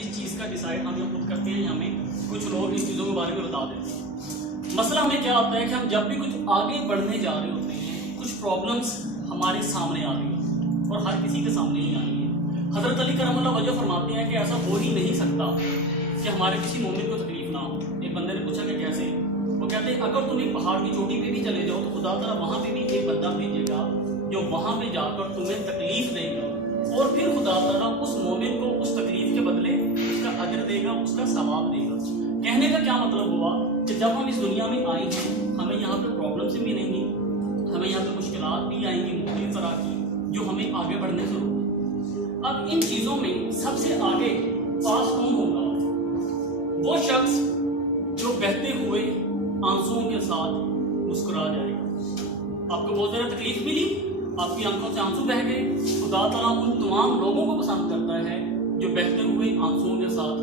इस चीज़ का डिसाइड हम खुद करते हैं, हमें कुछ लोग इस चीज़ों के बारे में बता देते हैं। मसला हमें क्या आता है कि हम जब भी कुछ आगे बढ़ने जा रहे होते हैं, कुछ प्रॉब्लम्स हमारे सामने आ रही हैं और हर किसी के सामने ही आई है। हज़रत अली करमल्लाहु वजह फरमाते हैं कि ऐसा हो ही नहीं सकता कि हमारे किसी मोमिन को तकलीफ ना हो। एक बंदे ने पूछा कि कैसे? वो कहते हैं अगर तुम एक पहाड़ की चोटी पे भी चले जाओ तो खुदा ताला वहाँ पे भी एक बंदा भेजेगा जो वहाँ पे जाकर तुम्हें तकलीफ देगा, और फिर खुदा ताला उस मोमिन को उस तकलीफ के बदले उसका अजर देगा, उसका सवाब देगा। कहने का क्या मतलब हुआ कि जब हम इस दुनिया में आए हैं, हमें यहाँ पे प्रॉब्लम्स भी मिलेंगी, हमें यहाँ पे मुश्किलात भी आएंगी मुख्तलिफ तरह की, जो हमें आगे बढ़ने से रोकेंगी। अब इन चीज़ों में सबसे आगे पास कौन होगा? वो शख्स जो बहते हुए आंसुओं के साथ मुस्कुरा जाएगा। आपको बहुत ज़्यादा तकलीफ मिली, आपकी आंखों से आंसू बह गए, खुदा ताला उन तमाम लोगों को पसंद करता है जो बहते हुए आंसुओं के साथ